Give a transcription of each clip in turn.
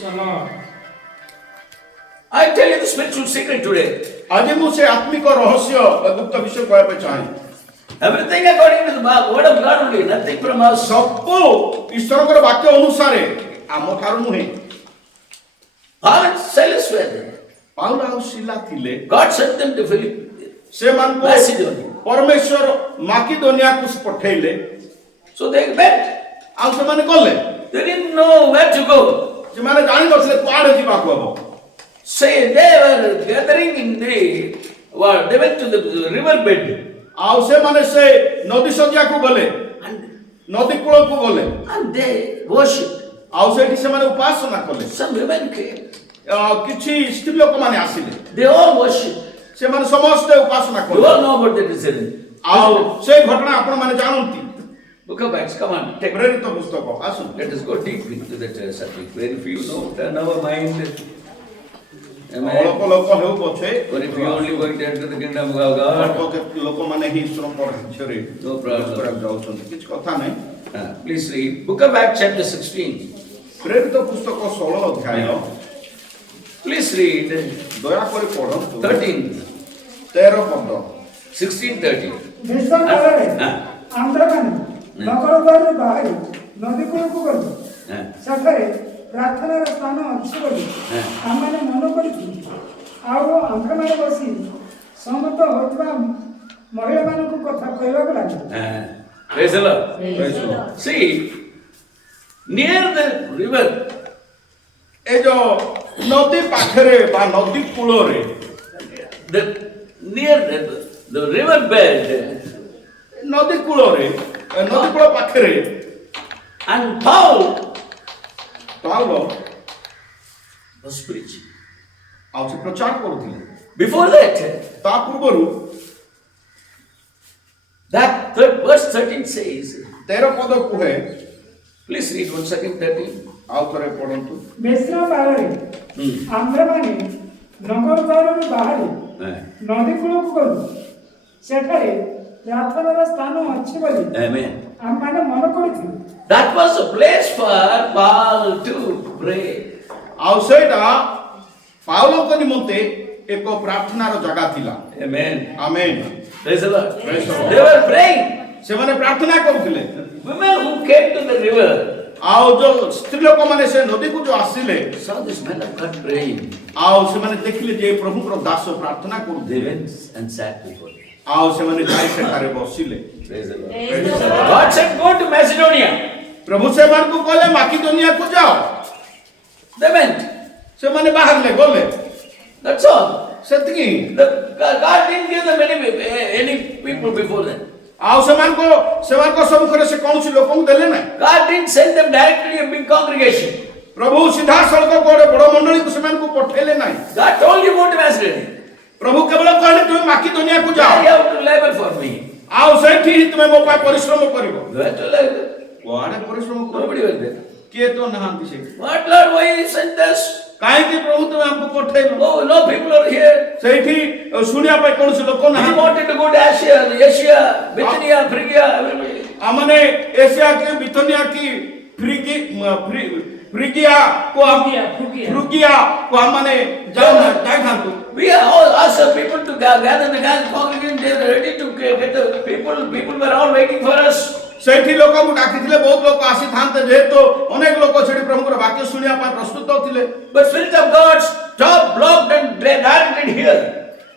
I tell you the spiritual secret today. आज मुझे आत्मिक रहस्य गुप्त विषय कहवा पे चाहे Everything according to the word of God only, nothing from us. सबको ईश्वर के वाक्य अनुसार आम ठारू नुहे Paul and Silas were there. पाउल और सिला थिले God sent them to Philippi. से मान को Macedonia. परमेश्वर माकिदोनिया को पठेले So they went. आ से माने गले They didn't know where to go. जे माने जानि नथले कुआडे जीवा को हबो Say they were gathering in the, well, they went to the river bed. आ से माने से नदी सजिया को गले नदी कूल को गले And they worshipped. आ से से माने उपासना कले Some women came. किछि स्त्री लोक माने आसिले They all worshipped. से माने समस्त उपासना You कले all know about the incident. आ से घटना आपण माने जानंती Book of Acts, come on, take प्रेरित पुस्तक आसु Let us go deep into that subject. Very few know, turn our mind. Amen. लोक लोक हेउ पछे Very few only going to enter the kingdom of God. लोक माने ही ईश्वर पर छरे No problem. जाउछन किछ कथा नै Please read. Book of Acts, chapter 16. प्रेरित पुस्तक 16 अध्याय Please read दया करी पढନ୍ତୁ 13. 13 पद 16:13. भीषण काଳରେ आंध्रମାନେ ନଗର ଦ୍ୱାରରୁ ବାହାରି ନଦୀ କୂଳକୁ ଗଲେ ସେଠାରେ ପ୍ରାର୍ଥନାର ସ୍ଥାନ ଅଛି ବୋଲି ଆମମାନେ ମନ କରିଥିଲୁ ଆଉ ଆମ୍ଭେମାନେ ବସି ସମତ ହେଉଥିବା ମହିଳାମାନଙ୍କୁ କଥା କହିବାକୁ ଲାଗିଲେ। Praise the Lord. See, near the river, ए जो नदी पाखरे बा नदी कूलरे near the river bed, नदी कूलरे नदी कूल पाखरे and Paul Paul was preaching. आ से प्रचार करथिले Before that, ता पूर्वरु that third verse 13 says, 13 पद कुहे please read 1 second 13. आउ थरे पढନ୍ତୁ ମିଶ୍ର କାଳରେ ଆମ୍ଭେମାନେ ନଗର ଦ୍ୱାରରୁ ବାହାରି ନଦୀ କୂଳକୁ ଗଲୁ ସେଠାରେ ପ୍ରାର୍ଥନାର ସ୍ଥାନ ଅଛି ବୋଲି Amen. ଆମମାନେ ମନ କରିଥିଲୁ। That was a place for Paul to pray. आउ सेटा पाउलको निमन्ते एक प्रार्थनार जगह थिला Amen. Amen Praise the Lord. Praise the Lord. They were praying. से माने प्रार्थना करथिले Women who came to the river आउ जो स्त्री लोक माने से नदी को जो आसिले saw this man of God praying. आउ से माने देखिले जे प्रभु को दास प्रार्थना They करथिले went and sat before him. आउ से माने जाई सेठारे बसिले Praise the Lord. God said, go to Macedonia. प्रभु से मान को कहले माकिदोनिया को जाओ They went. से माने बाहर ले गले That's all. सेतकी God didn't give them any people before that. आउ से मान को सम्मुखरे से कौन सी लोकों देले ना God didn't send them directly a big congregation. प्रभु सीधा सड़क गोड़े बड़ मंडली को सेमान को पठेले नाही God told you go to Macedonia. प्रभु केवल कहले तुम माकिदोनिया को Now जाओ you have to labor for me. आउ सेठी तुम मो पाए परिश्रम करिवो Where to labor? कोआडे परिश्रम Nobody करिवो was there. के तो नहांती से What Lord, why you sent us? काहे कि प्रभु तुम हमको पठेलो Oh, no people are here. सेठी सुनिया पाए कौन सी लोक We ना wanted to go to Asia, Bithynia, Phrygia, everybody. हमने एशिया के बिथुनिया की फ्रिगिया को फ्रुगिया को हमने जाई थांतु We are all asked the people to gather the congregation. They were ready to get the people. People were all waiting for us. सेठी लोक को डाकिथिले बहुत लोक आसी थांते जेतो अनेक लोक सेठी प्रभुकर वाक्य सुनिया पाए प्रस्तुत होथिले But Spirit of God stopped, blocked, and directed here.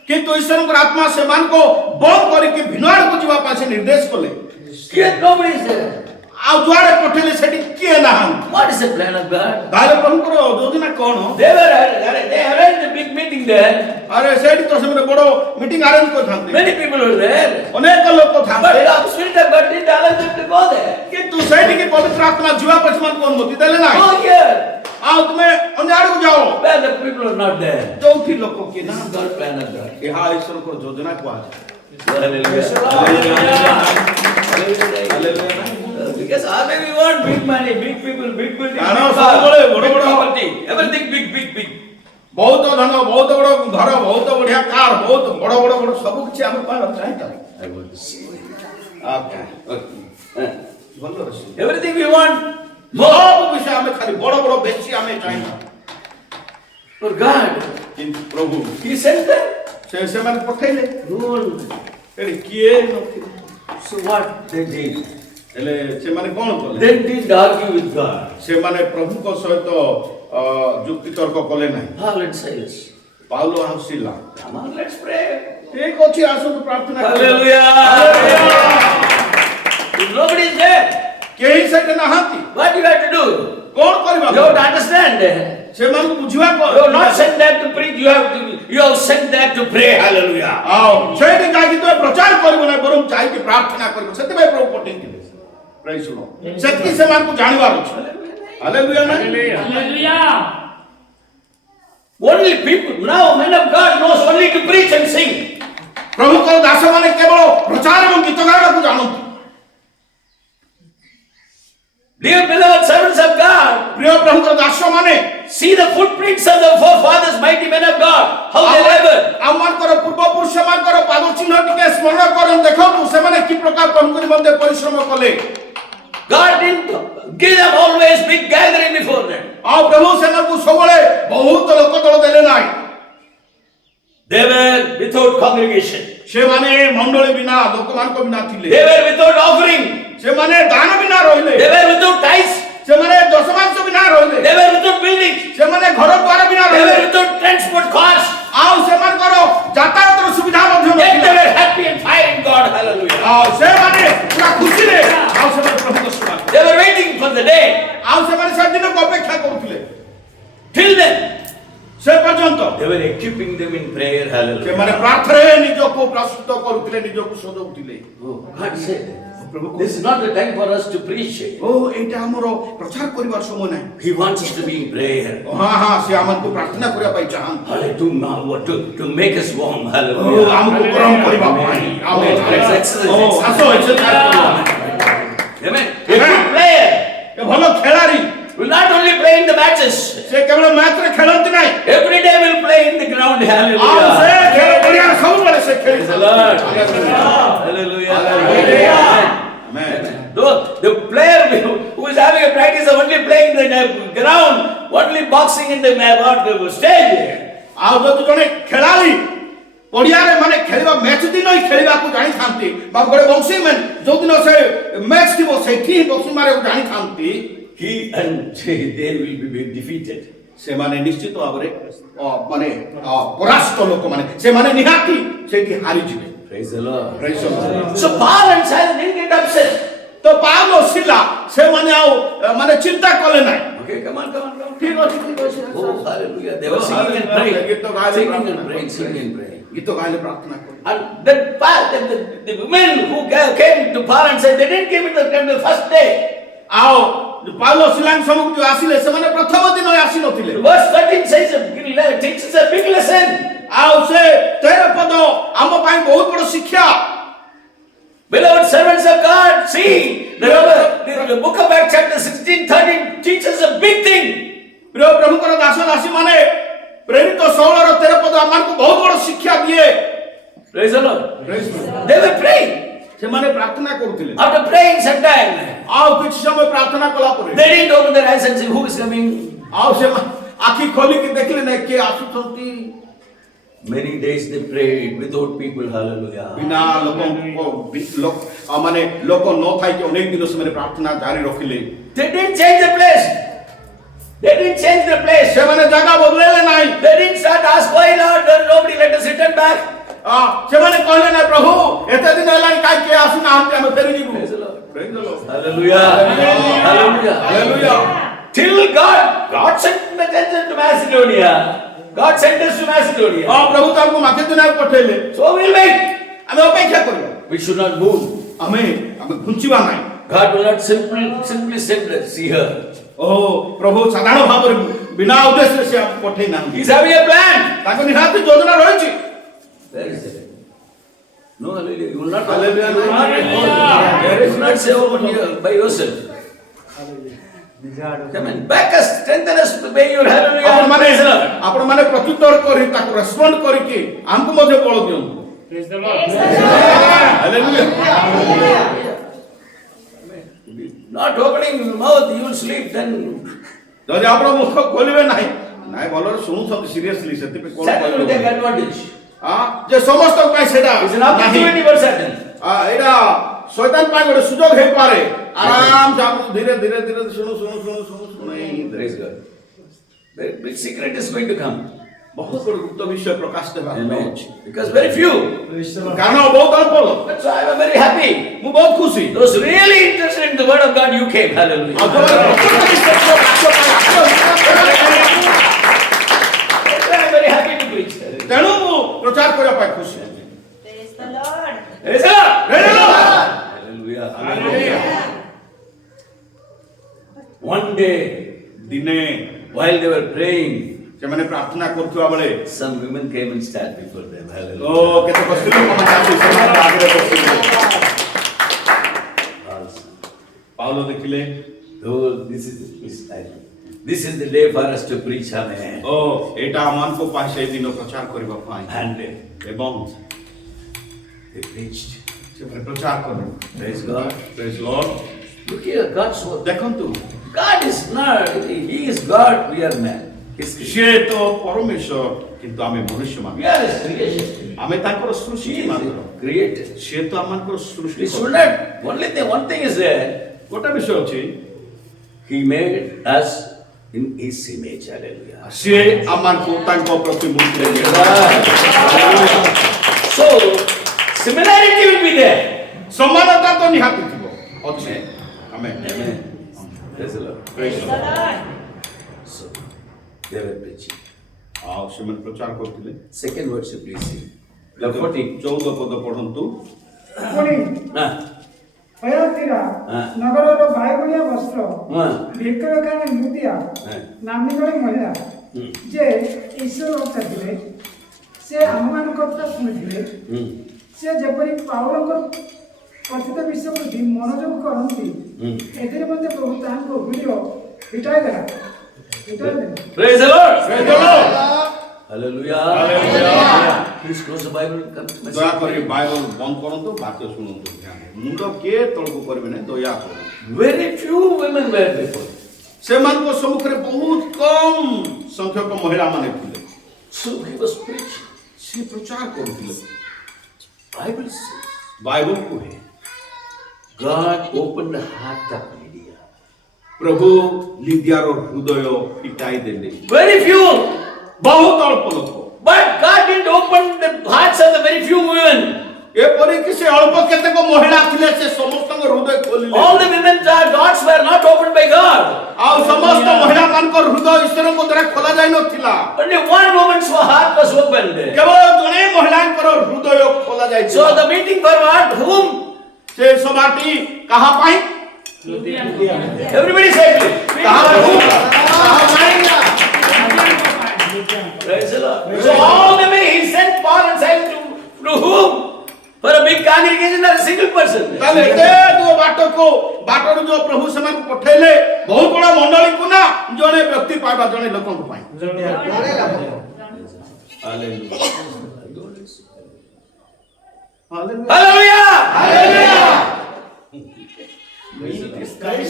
किंतु ईश्वर आत्मा से मान को बंद करी कि भिनाड़ को जीवा पासे निर्देश कले Here nobody is there. आ जुआड़े पठेले सेठी किए नहान What is the plan of God? ताले प्रभुकर योजना कोन They arranged a big meeting there. अरे सेठी तो सेमने बड़ो मीटिंग अरेंज को थांते Many people were there. अनेक लोक को But थांते the Spirit of God didn't allow them to go there. किंतु सेठी की पवित्र आत्मा जीवा पासे मान को अनुमति देले ना Go here. आओ तुम्हें अन्याड़ को जाओ Where the people are not there. चौथी लोगों की ना This is God's plan of God. यहाँ ईश्वर को योजना को आज Because we want big money, big people, big building, big Ano, car, sabole, big bada. property, everything big, big, big. बहुत धन बहुत बड़ घर बहुत बढ़िया कार बहुत बड़ बड़ बड़ सब कुछ हम पार चाहता I want to see. Okay Okay. बोलो रसी Everything we want, सब विषय हमें खाली बड़ बड़ बेसी हमें चाहिए For God, किंतु प्रभु He sent them. से मन पठेले एरे किए नथिले So what they did? हेले से माने कोन कले They didn't argue with God. से माने प्रभु को सहित युक्ति तर्क कले नाही Paul and Silas. पाउलो और सिला Come on, let's pray. एक अछि आसु प्रार्थना Hallelujah. If nobody is there, केही से नहाती what do you have to do? कोन करबा You have to understand. से मन बुझवा को You have not sent them to preach. You have sent them to pray. Hallelujah. आओ सेठी जाकी तो प्रचार करबो नै बरम चाहि के प्रार्थना करबो सेते भाई प्रभु पटिंग दिले प्रेज सुनो सेति से मान को जानिबार अछि हालेलुया ना Hallelujah. Only people now, men of God knows only to preach and sing. प्रभु को दास माने केवल प्रचार एवं गीत गायन को जानନ୍ତି Dear beloved servants of God, प्रिय प्रभु को दास माने see the footprints of the forefathers, mighty men of God, how they labored. आमान कर पूर्व पुरुष मान कर पाद चिन्ह टिके स्मरण करन देखो से माने की प्रकार प्रभु को मध्य परिश्रम कले God didn't give them always big gathering before them. आ प्रभु से को सबले बहुत लोक दल देले नाही They were without congregation. से माने मंडली बिना लोक मान को बिना थिले They were without offering. से माने दान बिना रहिले They were without tithes. से माने दशमांश बिना रहिले They were without buildings. से माने घर द्वार बिना They were रहिले without transport cars. आ से मान करो यातायात सुविधा मध्य Yet they नथिला were happy and firing God. Hallelujah. आ से माने पूरा खुशी रे आ से माने प्रभु को सुना They were waiting for the day. आ से माने सब दिन को अपेक्षा करथिले Till then, से पर्यंत they were equipping them in prayer. से Hallelujah. माने प्रार्थना निज को प्रस्तुत करूथिले निज को सजौथिले Oh, God said, this is not the time for us to preach. ओ एटा हमरो प्रचार करिवार समय नै He wants us to be in prayer. हां हां से हमन को प्रार्थना करिया पाई चाहन Hallelujah. To make us warm. O Hallelujah. हमको गरम करिवा पाई आमेन Let's exercise. ओ आसो exercise Amen. A good player ए भलो खिलाड़ी will not only play in the matches. से केवल मैच रे खेलंत नै Every day will play in the ground. आ से Hallelujah. खेल बढ़िया सब बड़े से खेल Praise the Lord. Hallelujah. Amen Though the player who is having a practice of only playing in the ground, only boxing in the stage. आ जो जने खिलाड़ी पड़िया रे माने खेलबा मैच दिन ही खेलबा को जानि थांती बा गरे बॉक्सिंग में जो दिन से मैच थी वो सेठी बॉक्सिंग मारे को जानि थांती He and they will be defeated. से माने निश्चित भाବରେ माने परास्त लोक माने से माने निहाती सेठी हारि जिवे Praise the Lord. Praise the Lord So Paul and Silas didn't get upset. तो पावलो सिला से माने आओ माने चिंता कले नाही Okay, come on. ठीक अछि Oh, hallelujah. They were singing and praying. Singing and praying. गीत गाइले प्रार्थना कर And the women who came to Paul and said, they didn't give it the first day. आओ पावलो सिलांग समूह जो आसिले से माने प्रथम दिन आसी नथिले Verse 13 says, teaches a big lesson. आओ से 13 पद आम पाई बहुत बड़ शिक्षा Beloved servants of God, see, the book of Acts chapter 16, 13 teaches a big thing. प्रिय प्रभु को दास दासी माने प्रेरित 16 और 13 पद आमान को बहुत बड़ शिक्षा दिए Praise the Lord. They were praying. से माने प्रार्थना करथिले After praying some time, आओ कुछ समय प्रार्थना कला परे they didn't open their eyes and say, who is coming? आओ से आखी खोली के देखले नै के आसुथंती Many days they prayed without people. Hallelujah. बिना लोगों को लोक माने लोक न थाई के अनेक दिन से माने प्रार्थना जारी रखिले They didn't change the place. They didn't change the place. से माने जगह बदलेले नाही They didn't start ask why Lord, nobody let us return back. से माने कहले नै प्रभु एते दिन लाइन काई के आसु ना हम फेरी जीवु Praise the Lord. Praise the Lord Hallelujah. Hallelujah. Hallelujah Till God sent messengers to Macedonia. God sent us to Macedonia. हां प्रभु ताको माकेदोनिया पठेले So we'll wait. आमे अपेक्षा करियो We should not move. आमे घुंचीबा नाही God will not simply send us here. ओ प्रभु साधारण भाव बिना उद्देश्य से आप पठे ना He's having a plan. ताको निहाती योजना रहिछि Where is it? No, hallelujah. You will not. Hallelujah. You will not say over here by yourself. Come on, back us, strengthen us to obey your hallelujah. आपण माने Praise the Lord. आपण माने प्रत्युत्तर करी ताको रेस्पोंड करी कि हमको मधे बळ दियौ Praise the Lord. Hallelujah Not opening your mouth, you will sleep. Then ଯଦି ଆପଣ ମୁଖ ଖୋଲିବେ ନାହିଁ ନାଇଁ ଭଲରେ ଶୁଣୁଛନ୍ତି ସିରିୟସଲି ସେଥିପାଇଁ କଣ Satan will take କହିବେ advantage. ଯେ ସମସ୍ତଙ୍କ ପାଇଁ ସେଟା It's an opportunity for Satan. ଏଇଟା ଶୈତାନ ପାଇଁ ଗୋଟେ ସୁଯୋଗ ହେଇପାରେ ଆରାମ ସେ ଆପଣ ଧୀରେ ଧୀରେ ଧୀରେ ଶୁଣୁ ଶୁଣୁ ଶୁଣୁ ଶୁଣୁ ଶୁଣୁ Praise God. Very big secret is going to come. ବହୁତ ବଡ଼ ଗୁପ୍ତ ବିଷୟ ପ୍ରକାଶ ଦେବାକୁ Amen. ଅଛି Because very few. କାରଣ ବହୁତ ଅଳ୍ପ ଲୋକ That's why I'm very happy. ମୁଁ ବହୁତ ଖୁସି Those really interested in the word of God, you came. Hallelujah. ଆଉ ଯୋଉମାନେ ପ୍ରକୃତ ବିଶ୍ୱାସ ବାକ୍ୟ ପାଇଁ That's why I'm very happy to preach. ତେଣୁ ମୁଁ ପ୍ରଚାର କରିବା ପାଇଁ ଖୁସି Praise the Lord. Praise God. Hallelujah. One day, ଦିନେ while they were praying, ସେମାନେ ପ୍ରାର୍ଥନା କରୁଥିବା ବେଳେ some women came and sat before them. O Hallelujah. କେତେକ ସ୍ତ୍ରୀ ଲୋକମାନେ ଆସି ସେମାନଙ୍କ ଆଗରେ ବସିଲେ ପାଉଲ ଦେଖିଲେ Oh, this is the day for us to preach. Amen. ଓ ଏଇଟା ଆମମାନଙ୍କ ପାଇଁ ସେଇ ଦିନ ପ୍ରଚାର କରିବା ପାଇଁ And ଏବଂ they preached. ସେମାନେ ପ୍ରଚାର କଲେ Praise God. ପ୍ରେଜ୍ Lord Look here, God's word. ଦେଖନ୍ତୁ God is not, He is God, we are man. His creation. ସିଏ ତ ପରମେଶ୍ୱର କିନ୍ତୁ ଆମେ ମନୁଷ୍ୟ We ମାନ are His creation. ଆମେ ତାଙ୍କର He ସୃଷ୍ଟି is ମାତ୍ର created. ସିଏ ତ ଆମମାନଙ୍କର ସୃଷ୍ଟି We should not, one thing is there, ଗୋଟେ ବିଷୟ ଅଛି He made us in His image. Hallelujah. ସିଏ ଆମମାନଙ୍କୁ ତାଙ୍କ ପ୍ରତିମୂର୍ତ୍ତିରେ So, similarity will be there. ସମାନତା ତ ନିହାତି ଥିବ ଅଛି ଆମେ Amen. Praise the Lord. Praise the Lord. So, they were preaching. ଆଉ ସେମାନେ ପ୍ରଚାର କରୁଥିଲେ Second verse, you please see. The 14. 14 ପଦ ପଢନ୍ତୁ ପୁଣି Ah, ହୟାତିରା ହଁ। ନଗରର ବାଇଗଣିଆ ବସ୍ତ୍ର ah, ବିକ୍ରୟକାରୀ ନୃତିଆ ah. ନାମୀ ଜଣେ ମହିଳା Hmm. ଯେ ଈଶ୍ୱର ଭକ୍ତା ଥିଲେ ସେ ଆମମାନଙ୍କ କଥା ଶୁଣିଥିଲେ Hmm. ସେ ଯେପରି ପାଉଲଙ୍କ କଥିତ ବିଷୟ ପ୍ରତି ମନୋଯୋଗ କରନ୍ତି Hmm. ଏଥିରେ ମଧ୍ୟ ପ୍ରଭୁ ତାହାଙ୍କ ଭିଡ଼ିଓ ଫିଟାଇ ଦେଲା ଫିଟାଇ ଦେଲା Praise the Lord. Praise the Lord. Hallelujah. Hallelujah. Please close the Bible. Come to my ଦୟାକରି seat. ବାଇବଲ ବନ୍ଦ କରନ୍ତୁ ବାକ୍ୟ ଶୁଣନ୍ତୁ ମୁଣ୍ଡ କିଏ ତଳକୁ କରିବେ ନାହିଁ ଦୟାକରି Very few women were before. ସେମାନଙ୍କ ସମ୍ମୁଖରେ ବହୁତ କମ୍ ସଂଖ୍ୟକ ମହିଳାମାନେ ଥିଲେ So he was preaching. ସେ ପ୍ରଚାର କରୁଥିଲେ Bible says ବାଇବଲ କୁହେ God opened the heart of Lydia. ପ୍ରଭୁ ଲିଦିଆର ହୃଦୟ ଫିଟାଇ ଦେଲେ Very few. ବହୁତ ଅଳ୍ପ ଲୋକ But God didn't open the hearts of the very few women. ଏପରିକି ସେ ଅଳ୍ପ କେତେକ ମହିଳା ଥିଲେ ସେ ସମସ୍ତଙ୍କ ହୃଦୟ ଖୋଲିଲେ All the women's hearts were not opened by God. ଆଉ ସମସ୍ତ ମହିଳାମାନଙ୍କ ହୃଦୟ ଈଶ୍ୱରଙ୍କ ଦ୍ୱାରା ଖୋଲା ଯାଇ ନଥିଲା Only one woman's heart was opened. କେବଳ ଜଣେ ମହିଳାଙ୍କର ହୃଦୟ ଖୋଲା So ଯାଇଥିଲା the meeting for what? Whom? ସେ ସଭାଟି କାହା ପାଇଁ Everybody say please. କାହା ପାଇଁ Praise the Lord. So all the way he sent Paul and Silas to whom? For a big congregation or a single person? ତାହେଲେ ଏତେ ଯୋଉ ବାଟରୁ ଯୋଉ ପ୍ରଭୁ ସେମାନଙ୍କୁ ପଠେଇଲେ ବହୁତ ବଡ଼ ମଣ୍ଡଳୀକୁ ନା ଜଣେ ବ୍ୟକ୍ତି ପାଇଁ ବା ଜଣେ ଲୋକଙ୍କ ପାଇଁ Hallelujah! Praise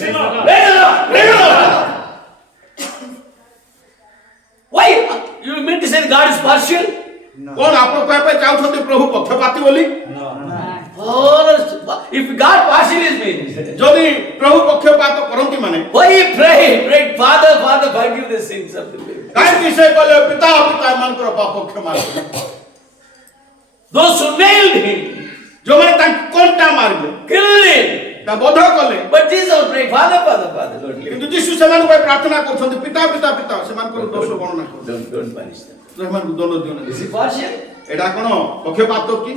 the Lord. Praise the Lord. Praise the Lord. Why? You mean to say God is partial? କଣ ଆପଣ କହିବା ପାଇଁ ଚାହୁଁଛନ୍ତି ପ୍ରଭୁ ପକ୍ଷପାତୀ ବୋଲି Oh, if God partial is means, ଯଦି ପ୍ରଭୁ ପକ୍ଷପାତ କରନ୍ତି ମାନେ why he prayed, Father, forgive the sins of the people. କାହିଁକି ସେ କହିଲେ ପିତା ଏମାନଙ୍କର ପାପ କ୍ଷମା କର Those who nailed him, ଯୋଉମାନେ ତାଙ୍କୁ କଣ୍ଟା ମାରିଲେ killed him. ତା ବଧ କଲେ But Jesus prayed, Father, Lord, କିନ୍ତୁ ଯୀଶୁ ସେମାନଙ୍କ ପାଇଁ ପ୍ରାର୍ଥନା କରୁଛନ୍ତି ପିତା ସେମାନଙ୍କର ଦୋଷ ଗଣନା କର don't punish them. ସେମାନଙ୍କୁ ଦଣ୍ଡ ଦିଅ Is he partial? ଏଇଟା କଣ ପକ୍ଷପାତ କି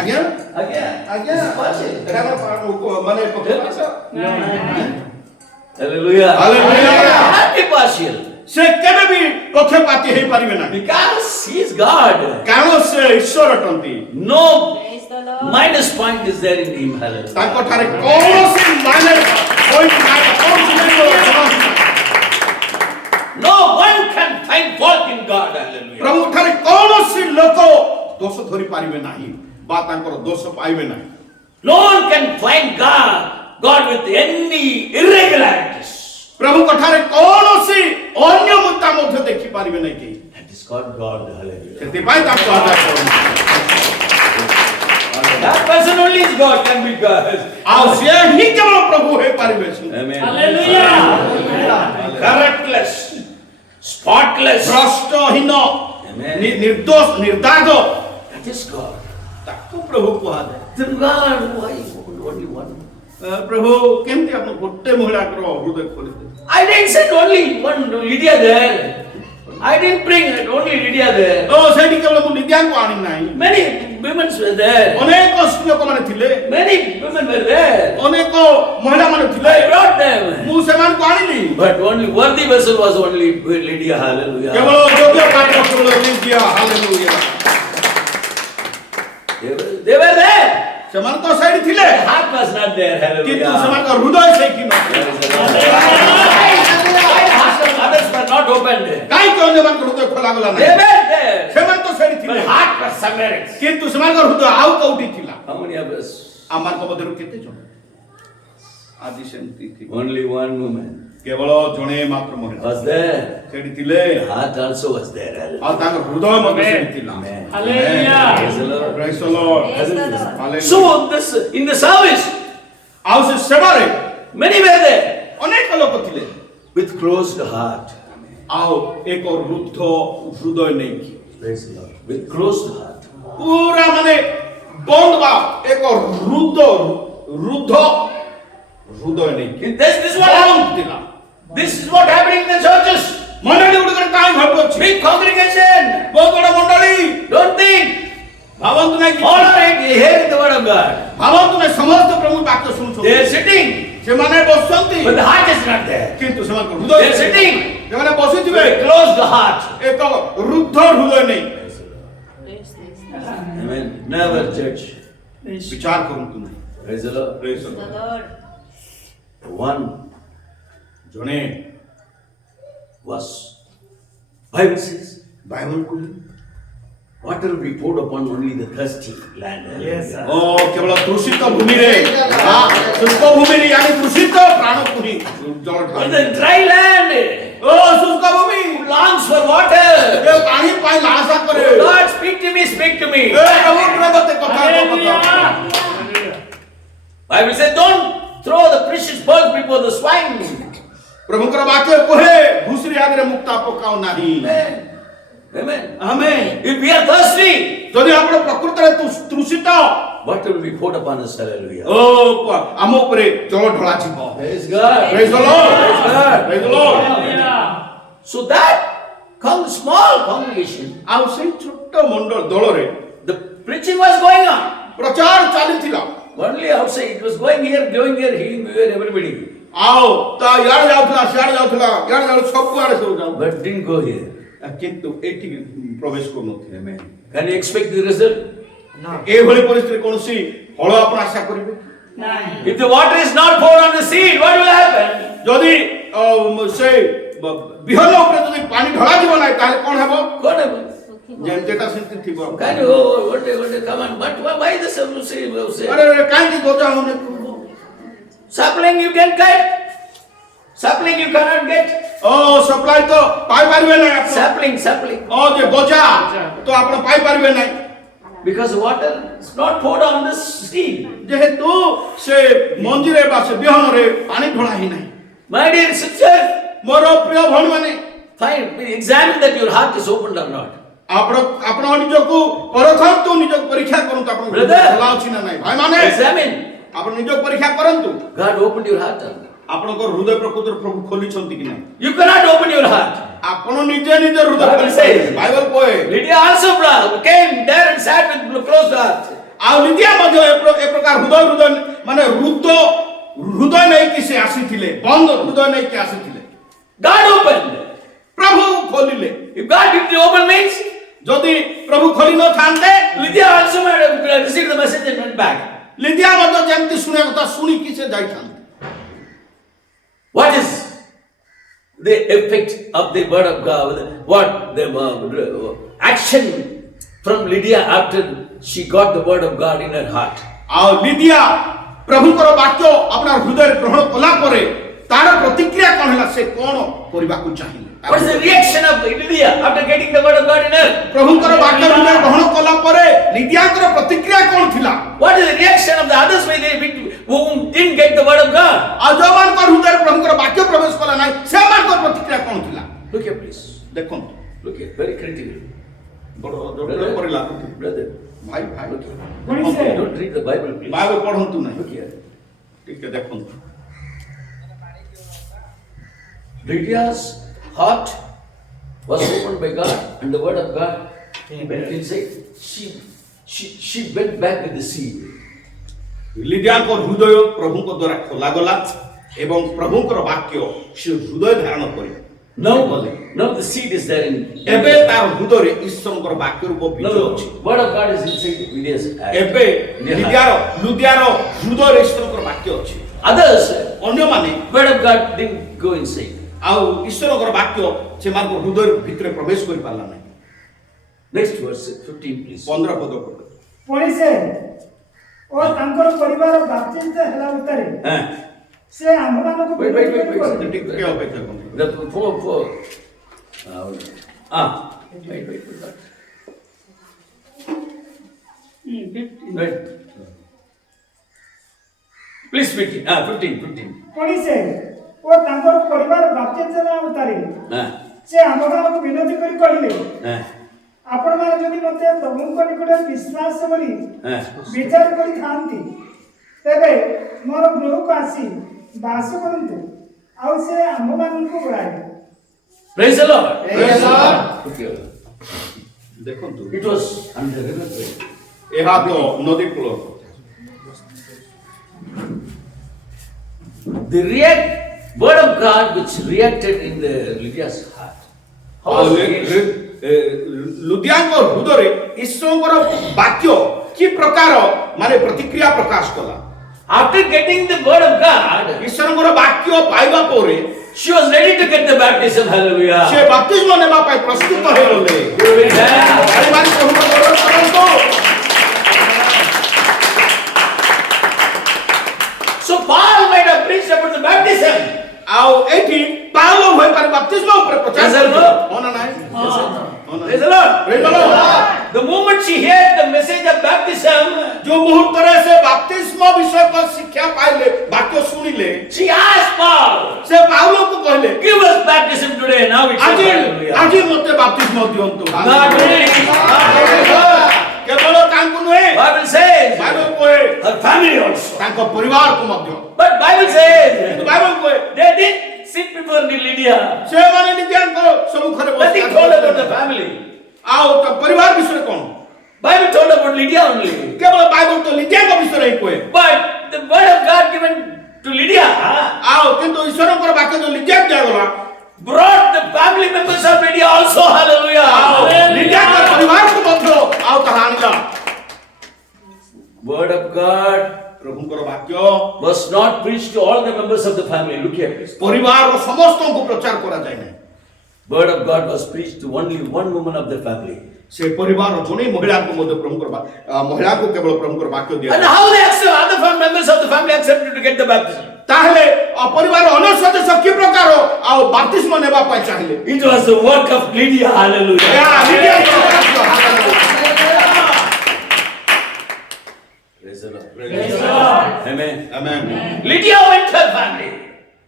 ଆଜ୍ଞା Again. ଆଜ୍ଞା Is he partial? ଏଇଟା କଣ ମାନେ ପକ୍ଷପାତ Hallelujah. Hallelujah. Cannot be partial. ସେ କେବେ ବି ପକ୍ଷପାତୀ ହେଇପାରିବେ ନାହିଁ Because he is God. କାରଣ ସେ ଈଶ୍ୱର ଅଟନ୍ତି No Praise the Lord. minus point is there in him. Hallelujah. ତାଙ୍କ ଠାରେ କୌଣସି ମାନେ ପଏଣ୍ଟ ନାହିଁ କୌଣସି No one can find fault in God. Hallelujah. ପ୍ରଭୁ ଠାରେ କୌଣସି ଲୋକ ଦୋଷ ଧରି ପାରିବେ ନାହିଁ ବା ତାଙ୍କର ଦୋଷ ପାଇବେ ନାହିଁ No one can find God God with any irregularities. ପ୍ରଭୁ କଠାରେ କୌଣସି ଅନିୟମିତତା ମଧ୍ୟ ଦେଖିପାରିବେ ନାହିଁ କେହି। That is called God. Hallelujah. ସେଥିପାଇଁ ତାଙ୍କୁ ଆଦର କରନ୍ତୁ। That person only is God, can be God. ଆଉ ସିଏ ହିଁ କେବଳ ପ୍ରଭୁ ହେଇପାରିବେ। Amen. Hallelujah. Correctless, spotless. ଭ୍ରଷ୍ଟହୀନ, Amen. ନିର୍ଦ୍ଦୋଷ, ନିର୍ଦାଗ, That is God. ତାକୁ ପ୍ରଭୁ କୁହାଯାଏ। Then God, why only one? ପ୍ରଭୁ କେମିତି ଆପଣ ଗୋଟେ ମହିଳାଙ୍କର ହୃଦୟ ଖୋଲିଦେଲେ? I didn't send only one Lydia there. I didn't bring only Lydia there. ଓ ସେଇଠି କେବଳ ମୁଁ ଲିଦିଆଙ୍କୁ ଆଣି ନାହିଁ। Many women were there. ଅନେକ ସ୍ତ୍ରୀଲୋକମାନେ ଥିଲେ, Many women were there. ଅନେକ ମହିଳାମାନେ ଥିଲେ, I brought them. ମୁଁ ସେମାନଙ୍କୁ ଆଣିଲି। But only worthy vessel was only Lydia. Hallelujah. କେବଳ ଯୋଗ୍ୟ ପାତ୍ର କେବଳ ଲିଦିଆ। ହାଲେଲୁୟା। They were there. ସେମାନେ ତ ସେଇଠି ଥିଲେ, Their heart was not there. କିନ୍ତୁ Hallelujah. ସେମାନଙ୍କ ହୃଦୟ ସେଇଠି ନଥିଲା। Others were not opened. କାହିଁକି ଅନ୍ୟମାନଙ୍କ ହୃଦୟ ଖୋଲାଗଲା They ନାହିଁ? were there. ସେମାନେ ତ ସେଇଠି ଥିଲେ, But heart was somewhere else. କିନ୍ତୁ ସେମାନଙ୍କ ହୃଦୟ ଆଉ କୋଉଠି ଥିଲା? How many of us? ଆମମାନଙ୍କ ମଧ୍ୟରୁ କେତେ ଜଣ ଆଜି ସେମିତି ଥିବ? Only one woman କେବଳ ଜଣେ ମାତ୍ର ମହିଳା was there. ସେଇଠି ଥିଲେ, The heart also was there. Hallelujah. ଆଉ ତାଙ୍କ ହୃଦୟ ମଧ୍ୟ ସେଇଠି ଥିଲା। Amen. Hallelujah. Praise the Lord. Praise the Lord. Praise the Lord. Hallelujah. So this in the service, ଆଉ ସେ ସେବାରେ many were there ଅନେକ ଲୋକ ଥିଲେ, with closed heart. ଆଉ ଏକ ରୁଦ୍ଧ ହୃଦୟ ନେଇକି, Praise the Lord. With closed heart. ପୁରା ମାନେ ବନ୍ଦ ବା ଏକ ରୁଦ୍ଧ ହୃଦୟ ନେଇକି This is what ବନ୍ଦ happened. ଥିଲା। This is what happening in the churches. ମଣ୍ଡଳୀ ଗୁଡ଼ିକରେ କାହିଁ ଘଟୁଅଛି? Big congregation. ବହୁତ ବଡ଼ ମଣ୍ଡଳୀ, Don't think ଭାବନ୍ତୁ ନାହିଁ କିଛି। all are hearing the word of God. ଭାବନ୍ତୁ ନାହିଁ ସମସ୍ତେ ପ୍ରଭୁ ବାକ୍ୟ ଶୁଣୁଛନ୍ତି, They are sitting, ସେମାନେ ବସୁଛନ୍ତି, but the heart is not there. କିନ୍ତୁ ସେମାନଙ୍କ ହୃଦୟ They are sitting ସେମାନେ ବସିଥିବେ with a closed heart. ଏକ ରୁଦ୍ଧ ହୃଦୟ ନେଇ। Amen. Never judge. ବିଚାର କରନ୍ତୁ ନାହିଁ। Praise the Lord. Praise the The Lord। Lord. One ଜଣେ was, Bible says, ବାଇବଲ କୁ water will be poured upon only the thirsty land. Yes. ଓ କେବଳ ଦୂଷିତ ଭୂମିରେ, ଶୁଷ୍କ ଭୂମିରେ yani ଦୂଷିତ ପ୍ରାଣକୁ ହିଁ ଜଳ On ଢାଳିବେ। the dry land, ଓ ଶୁଷ୍କ ଭୂମି longs for water. ଏ ପାଣି ପାଇଁ ଲାଳସା କରେ। God, speak to me, speak to me. ଏ ପ୍ରଭୁ ମତେ କଥା କଥା। Bible says, don't throw the precious pearls before the swine. ପ୍ରଭୁଙ୍କର ବାକ୍ୟ କହେ ଘୁଷୁରି ଆଗରେ ମୁକ୍ତା ପକାଉ ନାହିଁ। Amen. Amen. ଆମେ If we are thirsty, ଯଦି ଆପଣ ପ୍ରକୃତରେ ତୃଷିତ, water will be poured upon us. Hallelujah. ଓ ଆମ ଉପରେ ଜଳ ଢଳାଯିବ। Praise God. Praise the Lord. Praise God. Praise the Lord। So that small congregation, ଆଉ ସେଇ ଛୋଟ ମଣ୍ଡଳ ଦଳରେ the preaching was going on. ପ୍ରଚାର ଚାଲିଥିଲା। Only outside, it was going here, healing everybody. ଆଉ ତା ଇଆଡେ ଯାଉଥିଲା, ସିଆଡେ ଯାଉଥିଲା, ଇଆଡେ ଯାଉ ସବୁଆଡେ ସବୁ ଯାଉ, But didn't go here. କିନ୍ତୁ ଏଠି ପ୍ରବେଶ କରୁନଥିଲେ। Amen. Can you expect the result? ଏଭଳି ପରିସ୍ଥିତିରେ କୌଣସି ଫଳ ଆପଣ ଆଶା କରିବେ? If the water is not poured on the seed, what will happen? ଯଦି ସେ ବିହନ ଉପରେ ଯଦି ପାଣି ଢଳାଯିବ ନାହିଁ ତାହେଲେ କ'ଣ ହେବ? What happened? ଯେମିତିଟା ସେମିତି ଥିବ। Can you, come on, but why this say? ଆରେ କାହିଁକି ଗଜା ହଉନି? Sapling you can cut. Sapling you cannot get. Supply ତ ପାଇପାରିବେ ନାହିଁ ଆପଣ। Sapling. ଯେ ଗଜା ତ ଆପଣ ପାଇପାରିବେ ନାହିଁ। Because water is not poured on the seed. ଯେହେତୁ ସେ ମଞ୍ଜିରେ ବା ସେ ବିହନରେ ପାଣି ଢଳା ହିଁ ନାହିଁ। My dear sister, ମୋର ପ୍ରିୟ ଭଉଣୀମାନେ, examine that your heart is opened or not. ଆପଣ ନିଜକୁ ପରଖନ୍ତୁ, ନିଜକୁ ପରୀକ୍ଷା କରନ୍ତୁ ଆପଣ Brother, ଖୋଲା ଅଛି ନା ନାହିଁ। ଭାଇମାନେ Examine. ଆପଣ ନିଜକୁ ପରୀକ୍ଷା କରନ୍ତୁ, God opened your heart or not? ଆପଣଙ୍କ ହୃଦୟ ପ୍ରକୃତରେ ପ୍ରଭୁ ଖୋଲିଛନ୍ତି କି ନାହିଁ। You cannot open your heart. ଆପଣ ନିଜେ ନିଜ ହୃଦୟ Bible says. ବାଇବଲ କହେ। Lydia also came there and sat with closed heart. ଆଉ ଲିଦିଆ ମଧ୍ୟ ଏ ପ୍ରକାର ହୃଦୟ ମାନେ ହୃଦୟ ନେଇକି ସେ ଆସିଥିଲେ, ବନ୍ଦ ହୃଦୟ ନେଇକି ଆସିଥିଲେ। God opened. ପ୍ରଭୁ ଖୋଲିଲେ। If God didn't open means, ଯଦି ପ୍ରଭୁ ଖୋଲି ନଥାନ୍ତେ, Lydia also might have received the message and went back. ଲିଦିଆ ମଧ୍ୟ ଯେମିତି ଶୁଣିବା କଥା ଶୁଣିକି ସେ ଯାଇଥାନ୍ତେ। What is the effect of the word of God? What the action from Lydia after she got the word of God in her heart? ଆଉ ଲିଦିଆ प्रभुଙ୍କର ବାକ୍ୟ আপনার ହୃଦୟରେ ଗ୍ରହଣ କଲା ପରେ ତାର ପ୍ରତିକ୍ରିୟା କ'ଣ ହେଲା ସେ କ'ଣ କରିବାକୁ ଚାହିଁଲେ What is the reaction of Lydia after getting the word of God in her? ପ୍ରଭୁଙ୍କର ବାକ୍ୟ ହୃଦୟରେ ଗ୍ରହଣ କଲା ପରେ ଲିଦିଆଙ୍କର ପ୍ରତିକ୍ରିୟା କ'ଣ ଥିଲା What is the reaction of the others who didn't get the word of God? ଆଉ ଯୋଉମାନଙ୍କର ହୃଦୟରେ ପ୍ରଭୁଙ୍କର ବାକ୍ୟ ପ୍ରବେଶ କଲା ନାହିଁ ସେମାନଙ୍କର ପ୍ରତିକ୍ରିୟା କ'ଣ ଥିଲା Look here, please. ଦେଖନ୍ତୁ Look here, very critical. ବଡ଼ ଜଟିଳ ପରି ଲାଗୁଛି Brother, ଭାଇ ଭାଇ look here. What is Okay, it? don't read the Bible, please. Bible ପଢ଼ନ୍ତୁ ନାହିଁ Look here. ଟିକେ ଦେଖନ୍ତୁ Lydia's heart was opened by God and the word of God went inside. She went back with the seed. ଲିଦିଆଙ୍କ ହୃଦୟ ପ୍ରଭୁଙ୍କ ଦ୍ୱାରା ଖୋଲାଗଲା ଏବଂ ପ୍ରଭୁଙ୍କର ବାକ୍ୟ ସେ ହୃଦୟ ଧାରଣ କରି Now the seed is there in. ଏବେ ତାର ହୃଦୟରେ ଈଶ୍ୱରଙ୍କର ବାକ୍ୟ ରୂପ Now ବୀଜ ଅଛି the word of God is inside Lydia's heart. ଏବେ In their heart. ଲୁଦିଆର ହୃଦୟରେ ଈଶ୍ୱରଙ୍କର ବାକ୍ୟ ଅଛି Others, ଅନ୍ୟମାନେ word of God didn't go inside. ଆଉ ଈଶ୍ୱରଙ୍କର ବାକ୍ୟ ସେମାନଙ୍କ ହୃଦୟ ଭିତରେ ପ୍ରବେଶ କରିପାରିଲା ନାହିଁ Next verse 15, please. 15 ପଦ ପଢ଼ ପୁଣି ସେ ଓ ତାଙ୍କର ପରିବାର ବାପ୍ତିସ୍ମ ହେଲା ଭିତରେ Ah. ସେ ଆମ୍ଭମାନଙ୍କୁ Wait. ବିରୋଧ କରି ଟିକେ ଅପେକ୍ଷା କରନ୍ତୁ The four. Wait. Right. Please speak it. 15. ପୁଣି ସେ ଓ ତାଙ୍କର ପରିବାର ବାପ୍ତିସ୍ମ ହେଲା ଭିତରେ ସେ ଆମ୍ଭମାନଙ୍କୁ ବିନତି କରି କହିଲେ ଆପଣମାନେ ଯଦି ମୋତେ ପ୍ରଭୁଙ୍କ ନିକଟରେ ବିଶ୍ୱାସ କରି ବିଚାର କରିଥାନ୍ତି ତେବେ ମୋର ଗୃହକୁ ଆସି ବାସ କରନ୍ତୁ ଆଉ ସେ ଆମ୍ଭମାନଙ୍କୁ ବୁଲାଏ Praise the Lord. Praise the Lord. Okay. ଦେଖନ୍ତୁ It was under the river. ଏହା ତ ନଦୀ କୂଳ The word of God which reacted in the Lydia's heart. How was it? ଲୁଦିଆଙ୍କ ହୃଦୟରେ ଈଶ୍ୱରଙ୍କର ବାକ୍ୟ କି ପ୍ରକାର ମାନେ ପ୍ରତିକ୍ରିୟା ପ୍ରକାଶ କଲା After getting the word of God, ଈଶ୍ୱରଙ୍କର ବାକ୍ୟ ପାଇବା ପରେ she was ready to get the baptism. Hallelujah. ସେ ବାପ୍ତିସ୍ମ ନେବା ପାଇଁ ପ୍ରସ୍ତୁତ ହୋଇଗଲେ Amen. ପରିବାର ପ୍ରଭୁଙ୍କ ଗୌରବ କରନ୍ତୁ So Paul might have preached about the baptism. ଆଉ ଏଠି ପାଉଲ ହୋଇପାରେ ବାପ୍ତିସ୍ମ ଉପରେ ପ୍ରଚାର Yes, sir. କରିଥିଲେ। ହଁ ନା ନାହିଁ Praise the Lord. Praise the Lord. The moment she heard the message of baptism, जो मुहूर्ତରେ ସେ ବାପ୍ତିସ୍ମ ବିଷୟକ ଶିକ୍ଷା ପାଇଲେ ବାକ୍ୟ ଶୁଣିଲେ she asked Paul, ସେ ପାଉଲଙ୍କୁ କହିଲେ give us baptism today. Now it's ଆଜି hallelujah. ଆଜି ମୋତେ ବାପ୍ତିସ୍ମ ଦିଅନ୍ତୁ Not me. କେବଳ ତାଙ୍କୁ ନୁହେଁ Bible says ବାଇବଲ କୁହେ her family also. ତାଙ୍କ ପରିବାରକୁ ମଧ୍ୟ But Bible says କିନ୍ତୁ ବାଇବଲ କୁହେ they didn't sit before Lydia. ସେମାନେ ଲିଦିଆଙ୍କ ସମ୍ମୁଖରେ Nothing told about the family. ଆଉ ତା ପରିବାର ବିଷୟରେ କ'ଣ Bible told about Lydia only. କେବଳ ବାଇବଲ ତ ଲିଦିଆଙ୍କ ବିଷୟରେ ହିଁ କୁହେ But the word of God given to Lydia ଆଉ କିନ୍ତୁ ଈଶ୍ୱରଙ୍କର ବାକ୍ୟ ଯୋଉ ଲିଦିଆକୁ ଦିଆଗଲା brought the family members of Lydia also. Hallelujah. ଲିଦିଆଙ୍କ ପରିବାରକୁ ମଧ୍ୟ ଆଉ ତାହା ଆଣିଲା Word of God ପ୍ରଭୁଙ୍କର ବାକ୍ୟ was not preached to all the members of the family. Look here, please. ପରିବାରର ସମସ୍ତଙ୍କୁ ପ୍ରଚାର କରାଯାଏ ନାହିଁ Word of God was preached to only one woman of the family. ସେ ପରିବାର ଜଣେ ମହିଳାଙ୍କୁ ମଧ୍ୟ ପ୍ରଭୁଙ୍କର ମହିଳାକୁ କେବଳ ପ୍ରଭୁଙ୍କର ବାକ୍ୟ And ଦିଆଗଲା how the other members of the family accepted to get the baptism? ତାହେଲେ ପରିବାର ଅନ୍ୟ ସଦସ୍ୟ କି ପ୍ରକାର ଆଉ ବାପ୍ତିସ୍ମ ନେବା ପାଇଁ ଚାହିଁଲେ It was the work of Lydia. Hallelujah. ଏହା ଲିଦିଆଙ୍କର କାର୍ଯ୍ୟ। Praise the Lord. Praise the Lord. Amen. Amen. Lydia went to her family,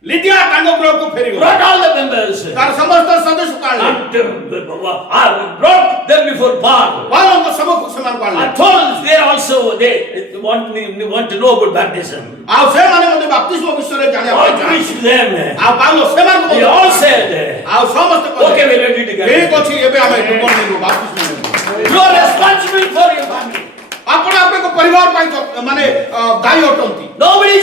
ଲିଦିଆ ତାଙ୍କ ଗୃହକୁ ଫେରିଗଲା brought all the members, ତାର ସମସ୍ତ ସଦସ୍ୟ ଆଣିଲେ and brought them before Paul. ବାଳଙ୍କ ସମକୁ ସେମାନଙ୍କୁ ଆଣିଲେ And told they also they want to know about baptism. ଆଉ ସେମାନେ ମଧ୍ୟ ବାପ୍ତିସ୍ମ ବିଷୟରେ ଜାଣିବା ପାଇଁ Paul ଚାହାନ୍ତି preached to them. ଆଉ ବାଳ ସେମାନଙ୍କୁ They ମଧ୍ୟ all said, ଆଉ ସମସ୍ତେ okay, we're ready to ଠିକ get it. ଅଛି ଏବେ ଆମେ ଜୀବନ ନେବୁ ବାପ୍ତିସ୍ମ ନେବୁ You are responsible for your family. ଆପଣ ଆପଣଙ୍କ ପରିବାର ପାଇଁ ମାନେ ଦାୟୀ ଅଟନ୍ତି Nobody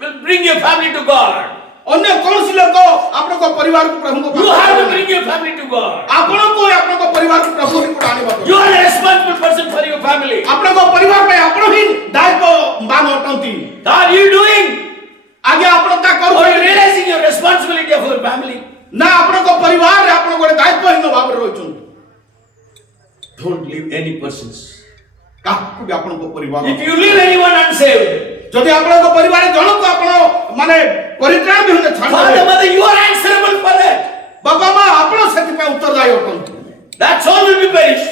will bring your family to God. ଅନ୍ୟ କୌଣସି ଲୋକ ଆପଣଙ୍କ ପରିବାରକୁ ପ୍ରଭୁଙ୍କ You ପାଖକୁ have to ଆଣିବେ bring your family to God. ଆପଣଙ୍କୁ ଆପଣଙ୍କ ପରିବାରକୁ ପ୍ରଭୁ ନିକଟ ଆଣିବାକୁ You are a responsible person for your family. ଆପଣଙ୍କ ପରିବାର ପାଇଁ ଆପଣ ହିଁ ଦାୟିତ୍ୱବାନ ଅଟନ୍ତି What are you doing? ଆଜ୍ଞା ଆପଣ ତା Are you କରୁଛନ୍ତି realizing your responsibility of your family? ନା ଆପଣଙ୍କ ପରିବାରରେ ଆପଣ ଗୋଟେ ଦାୟିତ୍ୱହୀନ ଭାବରେ ରହିଛନ୍ତି Don't leave any persons. କାହାକୁ ବି ଆପଣଙ୍କ ପରିବାର If you leave anyone unsaved, ଯଦି ଆପଣଙ୍କ ପରିବାର ଜଣକୁ ଆପଣ ମାନେ ପରିତ୍ରାଣ ବିହୀନ Father, ଛାଡ଼ିଦେବେ mother, you are answerable for that. ବାପା ମା ଆପଣ ସେଥିପାଇଁ ଉତ୍ତରଦାୟୀ ଅଟନ୍ତି That soul will be perished.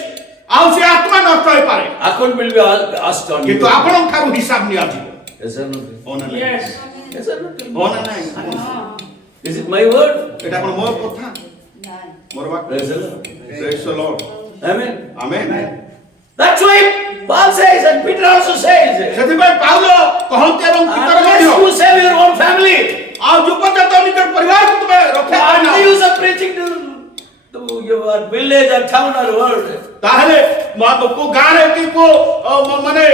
ଆଉ ସେ ଆତ୍ମା ନଷ୍ଟ ହେଇପାରେ Account will be asked on you. କିନ୍ତୁ ଆପଣଙ୍କ ଠାରୁ ହିସାବ ନିଆଯିବ Yes or no? ହଁ ନା ନାହିଁ? Yes. Yes or no? ହଁ ନା ନାହିଁ? Is it my word? ଏଇଟା କଣ ମୋର କଥା ମୋର ବାକ୍ୟ Praise the Lord. Praise the Lord. Amen. Amen. That's why Paul says and Peter also says. ସେଥିପାଇଁ ପାଉଲ କହନ୍ତି ଏବଂ ପିତର Unless ମଧ୍ୟ you save your own family, ଆଉ ଯୋଉ ପର୍ଯ୍ୟନ୍ତ ନିଜ ପରିବାରକୁ ତୁମେ ରକ୍ଷା what କରିନ use of preaching to your village or town or world? ତାହେଲେ କୋଉ ଗାଁରେ କି କୋଉ ମାନେ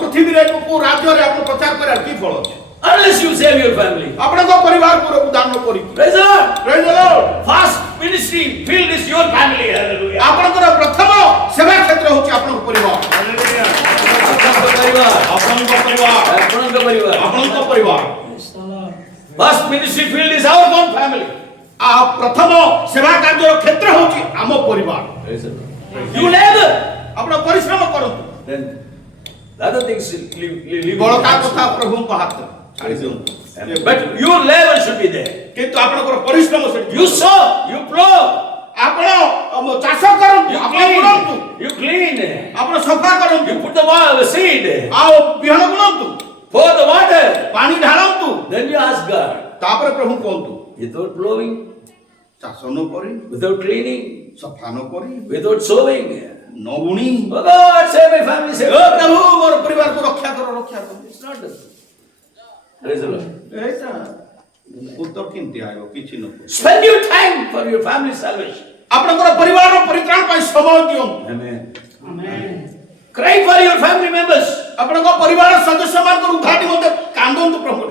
ପୃଥିବୀରେ କୋଉ ରାଜ୍ୟରେ ଆପଣ ପ୍ରଚାର କରିବାର କି ଫଳ ଅଛି Unless you save your family. ଆପଣଙ୍କ ପରିବାରକୁ ଦାନ କରି Praise the Lord. Praise the Lord. Fast ministry field is your family. Hallelujah. ଆପଣଙ୍କର ପ୍ରଥମ ସେବା କ୍ଷେତ୍ର ହେଉଛି ଆପଣଙ୍କ ପରିବାର ଆପଣଙ୍କ ପରିବାର. ଆପଣଙ୍କ ପରିବାର ଆପଣଙ୍କ ପରିବାର. ଆପଣଙ୍କ ପରିବାର First ministry field is our own family. ପ୍ରଥମ ସେବା କାର୍ଯ୍ୟର କ୍ଷେତ୍ର ହେଉଛି ଆମ ପରିବାର Praise the Lord. You labor. ଆପଣ ପରିଶ୍ରମ କରନ୍ତୁ Then the other things leave ବଳକା କଥା ପ୍ରଭୁଙ୍କ ହାତରେ ଛାଡ଼ି ଦିଅନ୍ତୁ But your labor should be there. କିନ୍ତୁ ଆପଣଙ୍କର ପରିଶ୍ରମ ସେଠି You sow, you plow, ଆପଣ ଚାଷ କରନ୍ତୁ you ଆପଣ ବୁଣନ୍ତୁ clean, you clean, ଆପଣ ସଫା କରନ୍ତୁ you put the seed, ଆଉ ବିହନ ବୁଣନ୍ତୁ pour the water. ପାଣି ଢାଳନ୍ତୁ Then you ask God. ତାପରେ ପ୍ରଭୁ କୁହନ୍ତୁ Without plowing, ଚାଷ ନ କରି without cleaning, ସଫା ନ କରି without sowing. ନ ବୁଣି Oh God, save my family, save O my ପ୍ରଭୁ family. ମୋର ପରିବାରକୁ ରକ୍ଷା କର It's not that. Praise the Lord. ଏଇଟା ଉତ୍ତର କେମିତି ଆଇବ କିଛି ନ କରୁ Spend your time for your family salvation. ଆପଣଙ୍କର ପରିବାରର ପରିତ୍ରାଣ ପାଇଁ ସମୟ ଦିଅନ୍ତୁ Amen. Amen. Cry for your family members. ଆପଣଙ୍କ ପରିବାର ସଦସ୍ୟମାନଙ୍କର ଉଦ୍ଧାର ନିମନ୍ତେ କାନ୍ଦନ୍ତୁ ପ୍ରଭୁ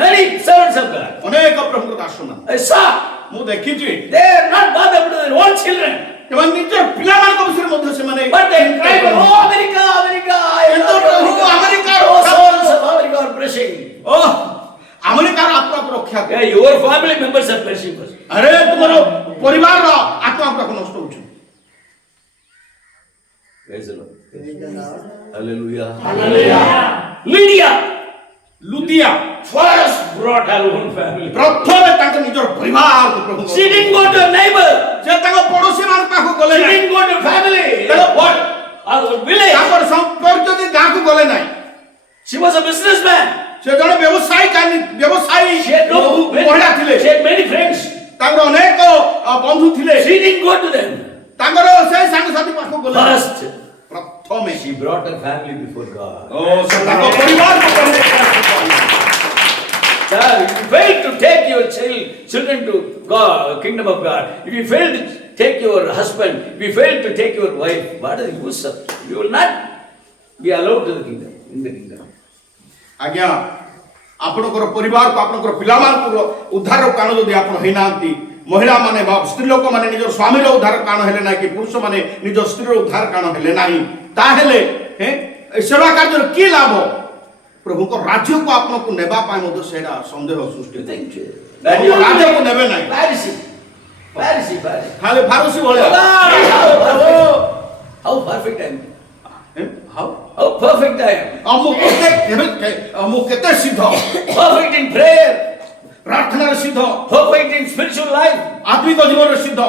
Many servants of God. ଅନେକ ପ୍ରଭୁଙ୍କ ଦାସମାନେ I saw ମୁଁ ଦେଖିଛି they are not bothered with their own children, ସେମାନେ ନିଜର ପିଲାମାନଙ୍କ ବିଷୟରେ ମଧ୍ୟ ସେମାନେ but they cry for oh America, America. I Endo love Prabhu, America. America, Oh, souls of America are perishing. ଓ ଆମେରିକାର ଆତ୍ମାକୁ ରକ୍ଷା କର Yeah, your family members are perishing first. ଆରେ ତୁମର ପରିବାରର ଆତ୍ମାକୁ ନଷ୍ଟ ହଉଛି Praise the Lord. Hallelujah. Lydia ଲୁଦିଆ first brought her own family. ପ୍ରଥମେ ତାଙ୍କ ନିଜର ପରିବାରକୁ ପ୍ରଭୁ She didn't go to a neighbor. ସେ ତାଙ୍କ ପଡୋଶୀମାନଙ୍କ ପାଖକୁ ଗଲେ She ନାହିଁ didn't go to family. Hello. What? Our village. ତାଙ୍କର ସମ୍ପର୍କୀୟ ଗାଁକୁ ଗଲେ ନାହିଁ She was a businessman. ସେ ଜଣେ ବ୍ୟବସାୟୀ She had no ମହିଳା ଥିଲେ She had many friends. ତାଙ୍କର ଅନେକ ବନ୍ଧୁ ଥିଲେ She didn't go to them. ତାଙ୍କର ସେ ସାଙ୍ଗସାଥି ପାଖକୁ ଗଲେ ନାହିଁ। First, ପ୍ରଥମେ she brought her family before God. ସେ ତାଙ୍କ ପରିବାରକୁ Child, if you fail to take your children to God, kingdom of God, if you fail to take your husband, if you fail to take your wife, what is the use of? You will not be allowed to the kingdom, in the kingdom. ଆଜ୍ଞା ଆପଣଙ୍କର ପରିବାରକୁ ଆପଣଙ୍କର ପିଲାମାନଙ୍କୁ ଉଦ୍ଧାର କାରଣ ଯଦି ଆପଣ ହେଇନାହାନ୍ତି ମହିଳାମାନେ ବା ସ୍ତ୍ରୀ ଲୋକମାନେ ନିଜର ସ୍ୱାମୀର ଉଦ୍ଧାର କାରଣ ହେଲେ ନାହିଁ କି ପୁରୁଷମାନେ ନିଜ ସ୍ତ୍ରୀର ଉଦ୍ଧାର କାରଣ ହେଲେ ନାହିଁ ତାହେଲେ ସେବା କାର୍ଯ୍ୟର କି ଲାଭ ପ୍ରଭୁଙ୍କ ରାଜ୍ୟକୁ ଆପଣଙ୍କୁ ନେବା ପାଇଁ ମଧ୍ୟ ସେଇଟା ସନ୍ଦେହ ସୃଷ୍ଟି You think ରାଜ୍ୟକୁ ନେବେ ନାହିଁ Pharisee. ଖାଲି ଫାରୁସି ଭଳିଆ How perfect I am. How? How perfect I am. ମୁଁ କେତେ ସିଦ୍ଧ Perfect in prayer. ପ୍ରାର୍ଥନାରେ Siddha Perfect in spiritual life. ଆତ୍ମିକ ଜୀବନରେ ସିଦ୍ଧ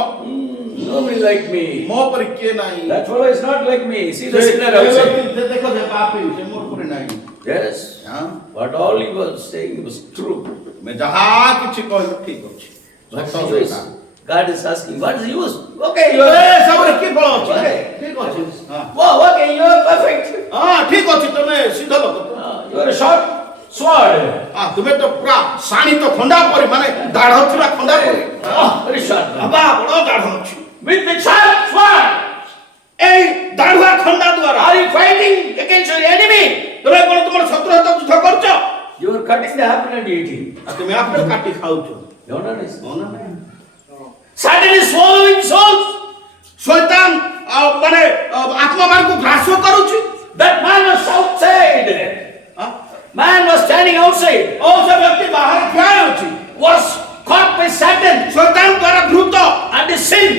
Nobody like me. ମୋ ପରି କିଏ ନାହିଁ That fellow is not like me. See the sinner outside. ଦେଖ ସେ ପାପୀ ସେ ମୋର ପରି ନାହିଁ Yes. ହଁ What all he was saying was true. मैं ଯାହା କିଛି କହିଲ ଠିକ ଅଛି What's the use? God is asking, what is the use? Okay, you A are. ସବୁରେ କି ଫଳ ଅଛି Okay. ଠିକ ଅଛି ହଁ Wow, okay, you are perfect. ଠିକ ଅଛି ତମେ ସିଦ୍ଧ ଲୋକ You are a short sword. ତୁମେ ତ ପୁରା ଶାଣିତ ଖଣ୍ଡା ପରି ମାନେ ଦାଢ ଥିବା ଖଣ୍ଡା ପରି Very short. ବାବା ବଡ ଦାଢ ଅଛି With the sharp sword, ଏଇ ଦାଢୁଆ ଖଣ୍ଡା ଦ୍ୱାରା are you fighting against your enemy? ତମେ କଣ ତୁମର ଶତ୍ରୁ ସହିତ ଯୁଦ୍ଧ କରୁଛ You are cutting the apple and eating. ତୁମେ ଆପେ କାଟି ଖାଉଛ You don't understand? ହଁ ନା Satan is swallowing souls. Shaitaan ମାନେ ଆତ୍ମାମାନଙ୍କୁ ଗ୍ରାସ କରୁଛି That man was outside. Man was standing outside. ଓ ସେ ବ୍ୟକ୍ତି ବାହାରେ ଠିଆ ଅଛି Was caught by Satan Shaitaan ଦ୍ୱାରା ଧୃତ and his sin.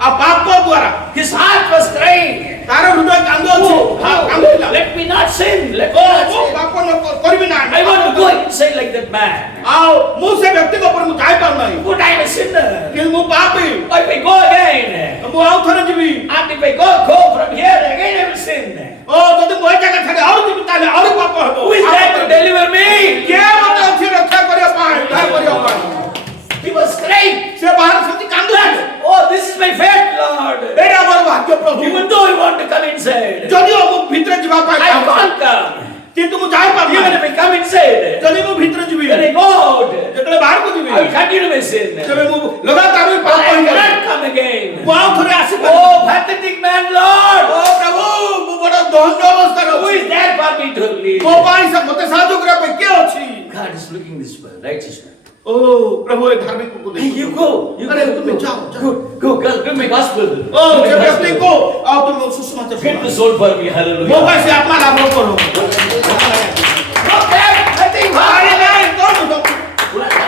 ଆଉ ପାପ ଦ୍ୱାରା His heart was crying. ତାର ହୃଦୟ କାନ୍ଦୁଅଛି Oh, କାନ୍ଦୁଥିଲା let me me not sin. Let O me not ମୁଁ sin. ପାପ କରିବି ନା I want to go inside like that man. ଆଉ ମୁଁ ସେ ବ୍ୟକ୍ତିଙ୍କ ଉପରେ ମୁଁ ଯାଇପାରୁ ନାହିଁ But I am a sinner. କିନ୍ତୁ ମୁଁ ପାପୀ If I go again, ମୁଁ ଆଉ ଥରେ ଯିବି and if I go from here again, I will sin. ଓ ଯଦି ମୁଁ ଏ ଜାଗା ଛାଡି ଆଉ ଯିବି ତାହେଲେ ଆହୁରି ପାପ ହେବ Who is there to deliver me? କିଏ ମୋତେ ଅଛି ରକ୍ଷା କରିବା ପାଇଁ ଉଦ୍ଧାର କରିବା ପାଇଁ He was crying. ସେ ବାହାରେ ସେଠି କାନ୍ଦୁଛି Oh, this is my fate, Lord. ଏଇଟା ମୋର ଭାଗ୍ୟ ପ୍ରଭୁ Even though I want to come inside, ଯଦିଓ ମୁଁ ଭିତରେ ଯିବା ପାଇଁ I ଚାହୁଁଛି can't come. କିନ୍ତୁ ମୁଁ ଯାଇପାରୁ Even ନାହିଁ if I come inside, ଯଦି ମୁଁ ଭିତରେ ଯିବି when I go out, ଯେତେବେଳେ ବାହାରକୁ ଯିବି I will continue my sin. ତେବେ ମୁଁ ଲଗାତାର ବି ପାପ I କରିବି cannot come again. ମୁଁ ଆଉ ଥରେ ଆସିପାରିବି Oh, pathetic man, Lord. ଓ ପ୍ରଭୁ ମୁଁ ବଡ଼ ଦଣ୍ଡ ଅବସ୍ଥାରେ Who ଅଛି is there for me to lead? ମୋ ପାଇଁ ମୋତେ ସାହାଯ୍ୟ କରିବା ପାଇଁ କିଏ ଅଛି God is looking this way, righteous man. ଓ ପ୍ରଭୁ ଏ ଧାର୍ମିକକୁ Hey, ଦେଖ you go. You ଆରେ go. ତୁମେ ଯାଅ ଯାଅ Go, give me gospel. ଓ Give me ସେ gospel. ବ୍ୟକ୍ତିକୁ ଆଉ ତୁମେ ସୁସମାଚାର Get the ଶୁଣାଅ। soul for me, ମୋ hallelujah. ପାଇଁ ସେ ଆତ୍ମା ଲାଭ କର No, bad, nothing. ଆରେ ନାଇଁ କଣ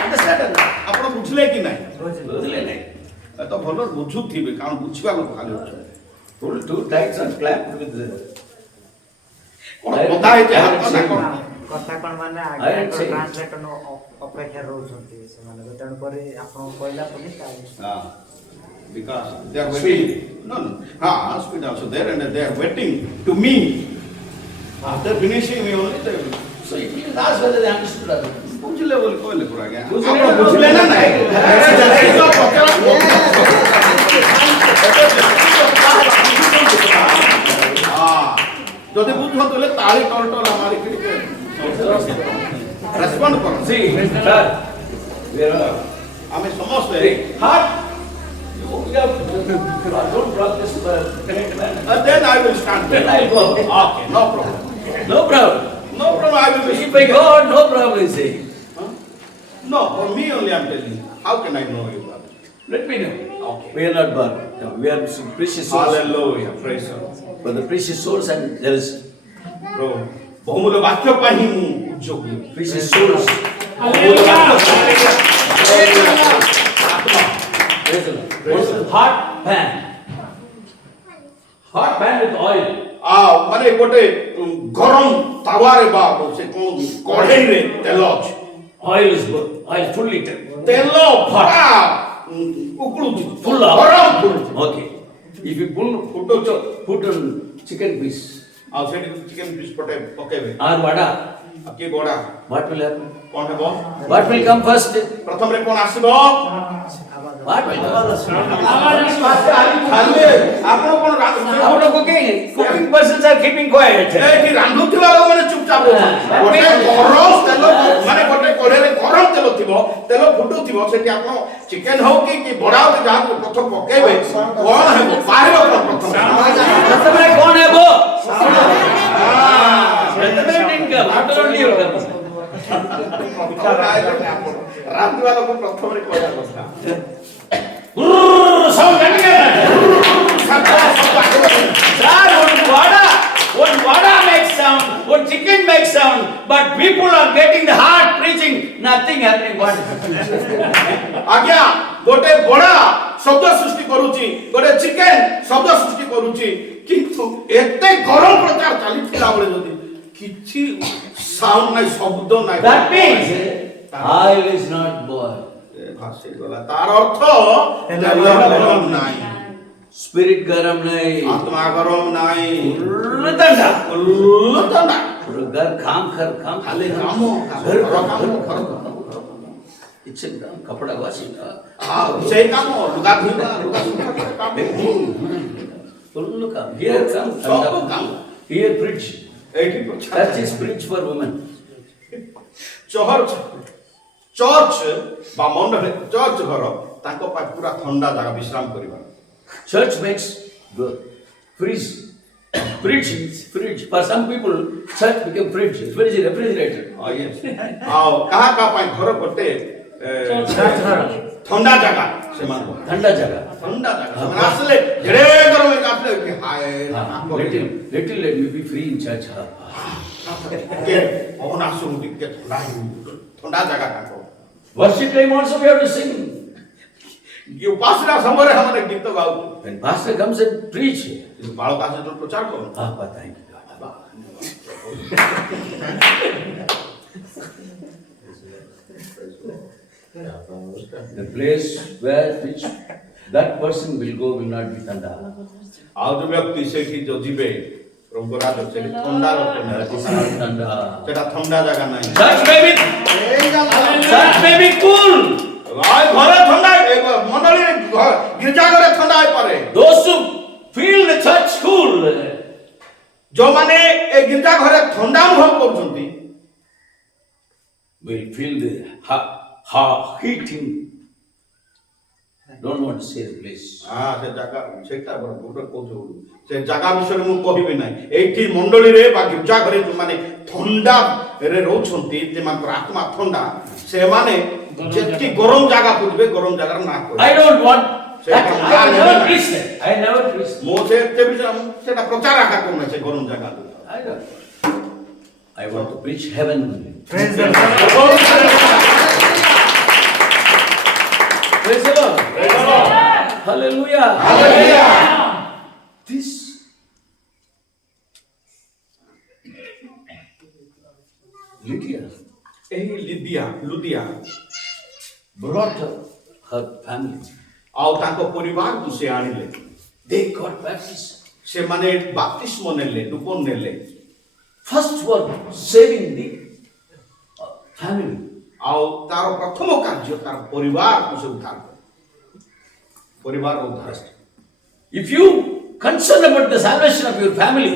Understand? ଆପଣ ବୁଝିଲେ କି ନାହିଁ ବୁଝିଲେ ନାହିଁ? ଏ ତ ଭଲ ବୁଝୁଥିବେ କାରଣ ବୁଝିବା ଲୋକ ଖାଲି ଅଛନ୍ତି Pull two tights and clap with the... କଣ କଥା ହେଇଛି ହାତ ନା କଣ କଥା କଣ ମାନେ I am saying- ଟ୍ରାନ୍ସଲେଟର ଅପେକ୍ଷା ରହୁଛନ୍ତି ସେମାନେ ତେଣୁ କରି ଆପଣଙ୍କୁ କହିଲା ବୋଲି because they are waiting no speed also there and they are waiting to me after finishing me only they will So you please ask whether they understood or not. ବୁଝିଲେ ବୋଲି କହିଲେ ପୁରା ଆଜ୍ଞା ବୁଝିଲେ ଆପଣ ନା? ବୁଝିଲେ ନା ନାହିଁ ଯଦି ବୁଝନ୍ତୁ ହେଲେ ତାଳି ଟଲଟଲ ମାରିକି ଟିକେ ରେସ୍ପଣ୍ଡ କର See, sir, we are ଆମେ ସମସ୍ତେ heart. You don't block this correct man. then I will stand Then I'll go. okay no problem No problem. no problem I will be If I go, no problem, he say. no for me only I'm telling you how can I know you brother Let me know. okay We are not born. No, we are some precious souls. hallelujah praise God For the precious souls and there is bro ବହୁମୂଲ୍ୟ ବାକ୍ୟ ପାଇଁ ହିଁ ମୁଁ ଯୋଗ୍ୟ precious souls. ବହୁମୂଲ୍ୟ ବାକ୍ୟ Praise the Lord. What's the hot pan? Hot pan with oil. ମାନେ ଗୋଟେ ଗରମ ତାୱାରେ ବା ସେ କଣ କଢ଼େଇରେ ତେଲ ଅଛି Oil is good. Oil full liter. ତେଲ ଫଟା ଉକୁଳୁଛି Full of. ଗରମ ଉକୁଳୁଛି Okay. If you put on chicken piece ଆଉ ସେଠି ଚିକେନ ପିସ୍ ପକେଇବେ or vada, ଆଉ କିଏ ଗଡ଼ା what will happen? କଣ ହେବ What will come first? ପ୍ରଥମରେ କଣ ଆସିବ What will come? ଖାଲି ଆପଣ କଣ Out of cooking persons are keeping quiet. ଏଠି ରାନ୍ଧୁଥିବା ଲୋକମାନେ ଚୁପଚାପ ଗୋଟେ ଗରମ ତେଲ ମାନେ ଗୋଟେ କଢ଼େଇରେ ଗରମ ତେଲ ଥିବ ତେଲ ଫୁଟୁଥିବ ସେଠି ଆପଣ ଚିକେନ ହଉ କି ବଡ଼ା ହଉ କି ଯାହାକୁ ପ୍ରଥମ ପକେଇବେ କଣ ହେବ ବାହାରିବ କଣ ପ୍ରଥମେ ପ୍ରଥମେ କଣ ହେବ? ପ୍ରଥମେ didn't come. After only you come. ରାନ୍ଧିବା ଲୋକ ପ୍ରଥମରେ କହିବା କଥା Sound coming in. Sir, one vada makes sound, one chicken makes sound, but people are getting the heart preaching, nothing happening. What? ଆଜ୍ଞା ଗୋଟେ ବଡ଼ା ଶବ୍ଦ ସୃଷ୍ଟି କରୁଛି ଗୋଟେ ଚିକେନ ଶବ୍ଦ ସୃଷ୍ଟି କରୁଛି କିନ୍ତୁ ଏତେ ଗରମ ପ୍ରଚାର ଚାଲିଥିଲା ବେଳେ ଯଦି କିଛି ସାଉଣ୍ଡ ନାହିଁ ଶବ୍ଦ ନାହିଁ That means oil is not boiled. ଭାସିଗଲା ତାର ଅର୍ଥ ତେଲ ଗରମ ନାହିଁ Spirit garam nahi. आत्मा गरम नाही Tanda. उल्लतना घर काम कर काम खाली काम घर घर काम काम किचन काम कपड़ा वॉशिंग हां से काम लुगा धुवा लुगा सुखा काम फुल काम here काम सब काम here fridge एठी that is fridge for women church बा मंडल चर्च घर ताको पा पूरा ठंडा जगह विश्राम करिबा church makes the fridge for some people church became fridge refrigerator yes आओ कहा का पा घर कोटे ठंडा जगह से मान ठंडा जगह ठंडा जगह से आसले ढेरे गरम में आसले कि हाय little let me be free in church के पवन आसु के ठंडा जगह का worship time also we have to sing ये उपासना समय हमारे गीत गाओ when pastor comes and preach बालक आसे जो प्रचार करो pata hai The place where which that person will go will not be Tanda. ଆଉ ଯୋଉ ବ୍ୟକ୍ତି ସେଇଠି ଯୋଉ ଯିବେ ପ୍ରଭୁଙ୍କ ରାଜ ସେଠି ଥଣ୍ଡା That is not Tanda. ସେଟା ଥଣ୍ଡା ଜାଗା ନାହିଁ Church may be, church may be cool. ଘରେ ଥଣ୍ଡା ମଣ୍ଡଳୀ ଗିର୍ଜା ଘରେ ଥଣ୍ଡା ହେଇପାରେ Those who feel the church cool ଯୋଉମାନେ ଏ ଗିର୍ଜା ଘରେ ଥଣ୍ଡା ଅନୁଭବ କରୁଛନ୍ତି will feel the heating. Don't want to say the place. ସେ ଜାଗା ସେଇଟା ଗୋଟେ କହୁଛୁ ସେ ଜାଗା ବିଷୟରେ ମୁଁ କହିବି ନାହିଁ ଏଇଠି ମଣ୍ଡଳୀରେ ବା ଗିର୍ଜା ଘରେ ଯୋଉମାନେ ଥଣ୍ଡାରେ ରହୁଛନ୍ତି ଯେମାନଙ୍କର ଆତ୍ମା ଥଣ୍ଡା ସେମାନେ ଯେତିକି ଗରମ ଜାଗାକୁ ଯିବେ ଗରମ ଜାଗାର ନା I don't want that. Say, I never preach that. I never preach that. ମୁଁ ସେଟା ପ୍ରଚାର ଆକା କରୁନାହିଁ ସେ ଗରମ ଜାଗାକୁ I don't. I want to preach heaven only. Praise the Lord. Praise the Lord. Praise the Lord. Hallelujah. Hallelujah. This Lydia ଏହି ଲୁଦିଆ brought her family. ଆଉ ତାଙ୍କ ପରିବାରକୁ ସେ ଆଣିଲେ They got baptized. ସେମାନେ ବାପ୍ତିସ୍ମ ନେଲେ ଡୁବନ ନେଲେ First one saving the family. ଆଉ ତାର ପ୍ରଥମ କାର୍ଯ୍ୟ ତାର ପରିବାରକୁ ସେ ଉଦ୍ଧାର କଲେ ପରିବାର ଉଦ୍ଧାର If you concern about the salvation of your family,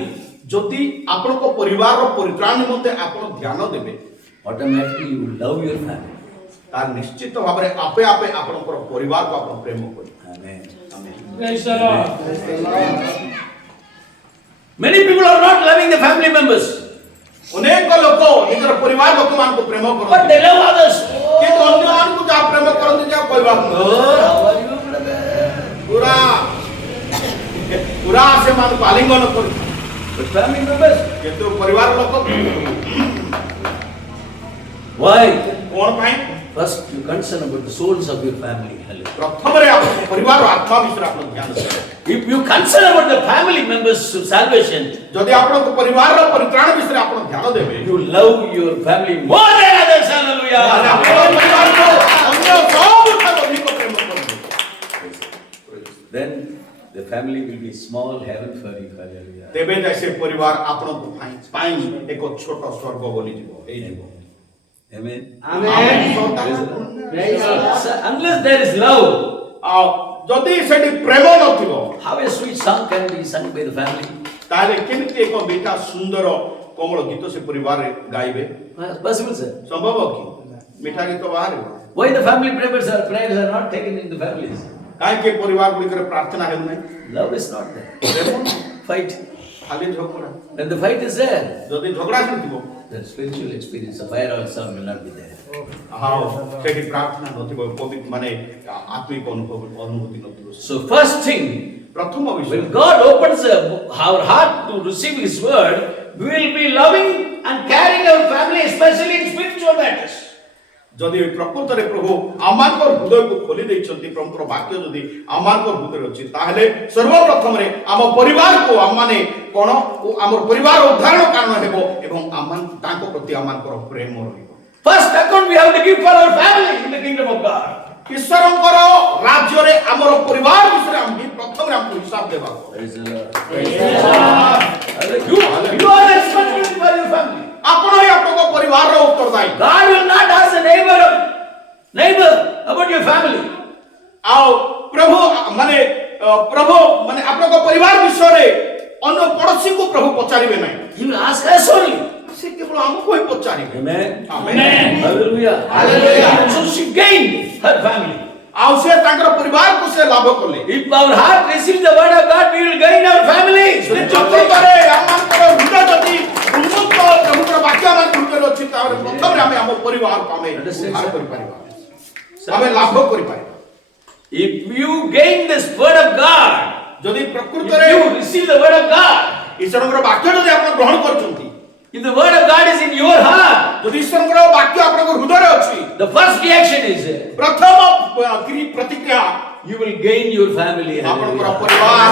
ଯଦି ଆପଣଙ୍କ ପରିବାରର ପରିତ୍ରାଣ ନିମନ୍ତେ ଆପଣ ଧ୍ୟାନ ଦେବେ automatically you will love your family. ତାର ନିଶ୍ଚିତ ଭାବରେ ଆପେ ଆପେ ଆପଣଙ୍କର ପରିବାରକୁ ଆପଣ ପ୍ରେମ କରିବେ Amen. Praise the Lord. Many people are not loving the family members, ଅନେକ ଲୋକ ନିଜର ପରିବାର ଲୋକମାନଙ୍କୁ ପ୍ରେମ but କରନ୍ତି they love others. କିନ୍ତୁ ଅନ୍ୟମାନଙ୍କୁ ଯାହା ପ୍ରେମ କରନ୍ତି ଯାହା କହିବାକୁ Oh, how are you, brother? ପୁରା ପୁରା ସେମାନଙ୍କୁ ଆଲିଙ୍ଗନ କରନ୍ତି But family members, କିନ୍ତୁ ପରିବାର ଲୋକ why? କଣ ପାଇଁ First, you concern about the souls of your family. Hallelujah. ପ୍ରଥମରେ ଆପଣ ପରିବାର ଆତ୍ମା ବିଷୟରେ ଆପଣ ଧ୍ୟାନ ଦେବେ If you concern about the family members' salvation, ଯଦି ଆପଣଙ୍କ ପରିବାରର ପରିତ୍ରାଣ ବିଷୟରେ ଆପଣ ଧ୍ୟାନ ଦେବେ you love your family more than others. Hallelujah. ଆପଣଙ୍କ ପରିବାରକୁ ଅନ୍ୟ ସବୁଠାରୁ ଅଧିକ ପ୍ରେମ କରିବେ Then the family will be small heaven for you. Hallelujah. ତେବେ ଯାଇ ସେ ପରିବାର ଆପଣଙ୍କ ପାଇଁ ଏକ ଛୋଟ ସ୍ୱର୍ଗ ବୋଲିଯିବ ହେଇଯିବ Amen. Praise the Lord. So, unless there is love, ଆଉ ଯଦି ସେଠି ପ୍ରେମ ନଥିବ how a sweet song can be sung by the family? ତାହେଲେ କେମିତି ଏକ ମିଠା ସୁନ୍ଦର କୋମଳ ଗୀତ ସେ ପରିବାରରେ ଗାଇବେ Possible, sir. ସମ୍ଭବ କି ମିଠା ଗୀତ ବାହାରିବ Why the family prayers are not taken in the families? କାହିଁକି ପରିବାର ଗୁଡ଼ିକରେ ପ୍ରାର୍ଥନା ହେଉନାହିଁ Love is not there. Fight. ଖାଲି ଝଗଡ଼ା When the fight is there, ଯଦି ଝଗଡ଼ା ସେଠିଥିବ the spiritual experience of fire or song will not be there. ଆଉ ସେଠି ପ୍ରାର୍ଥନା ନଥିବ ମାନେ ଆତ୍ମିକ ଅନୁଭୂତି ନଥିବ So first thing, ପ୍ରଥମ ବିଷୟ when God opens our heart to receive His word, we will be loving and caring our family, especially in spiritual matters. ଯଦି ପ୍ରକୃତରେ ପ୍ରଭୁ ଆମମାନଙ୍କର ହୃଦୟକୁ ଖୋଲି ଦେଇଛନ୍ତି ପ୍ରଭୁଙ୍କର ବାକ୍ୟ ଯଦି ଆମମାନଙ୍କର ହୃଦୟରେ ଅଛି ତାହେଲେ ସର୍ବପ୍ରଥମରେ ଆମ ପରିବାରକୁ ଆମମାନେ କ'ଣ ଆମର ପରିବାର ଉଦ୍ଧାରଣ କାରଣ ହେବ ଏବଂ ତାଙ୍କ ପ୍ରତି ଆମମାନଙ୍କର ପ୍ରେମ ରହିବ First account we have to give for our family in the kingdom of God. ଈଶ୍ୱରଙ୍କର ରାଜ୍ୟରେ ଆମର ପରିବାର ବିଷୟରେ ଆମେ ପ୍ରଥମରେ ଆମକୁ ହିସାବ ଦେବାକୁ Praise the Lord. You are responsible for your family. ଆପଣ ହିଁ ଆପଣଙ୍କ ପରିବାରର ଉତ୍ତରଦାୟୀ God will not ask a neighbor about your family. ଆଉ ପ୍ରଭୁ ମାନେ ଆପଣଙ୍କ ପରିବାର ବିଷୟରେ ଅନ୍ୟ ପଡ଼ୋଶୀଙ୍କୁ ପ୍ରଭୁ ପଚାରିବେ ନାହିଁ He will ask us only. ସେ କେବଳ ଆମକୁ ହିଁ ପଚାରିବେ Amen. Amen. Hallelujah. Hallelujah. So she gained her family. ଆଉ ସେ ତାଙ୍କର ପରିବାରକୁ ସେ ଲାଭ କଲେ If our heart receives the word of God, we will gain our family. ପ୍ରକୃତରେ ଆମମାନଙ୍କର ହୃଦୟ ଯଦି ଉନ୍ମୁକ୍ତ ପ୍ରଭୁଙ୍କର ବାକ୍ୟ ଆମ ହୃଦୟରେ ଅଛି ତାହେଲେ ପ୍ରଥମରେ ଆମେ ଆମ ପରିବାରକୁ ଆମେ ଉଦ୍ଧାର କରିପାରିବା ଆମେ ଲାଭ କରିପାରିବା If you gain this word of God, ଯଦି if ପ୍ରକୃତରେ you receive the word of God, ଈଶ୍ୱରଙ୍କର ବାକ୍ୟ ଯଦି ଆପଣ ଗ୍ରହଣ କରୁଛନ୍ତି if the word of God is in your heart, ଯଦି ଈଶ୍ୱରଙ୍କର ବାକ୍ୟ ଆପଣଙ୍କ ହୃଦୟରେ ଅଛି the first reaction is ପ୍ରଥମ ପ୍ରତିକ୍ରିୟା you will gain your family. ଆପଣଙ୍କର Hallelujah. ପରିବାର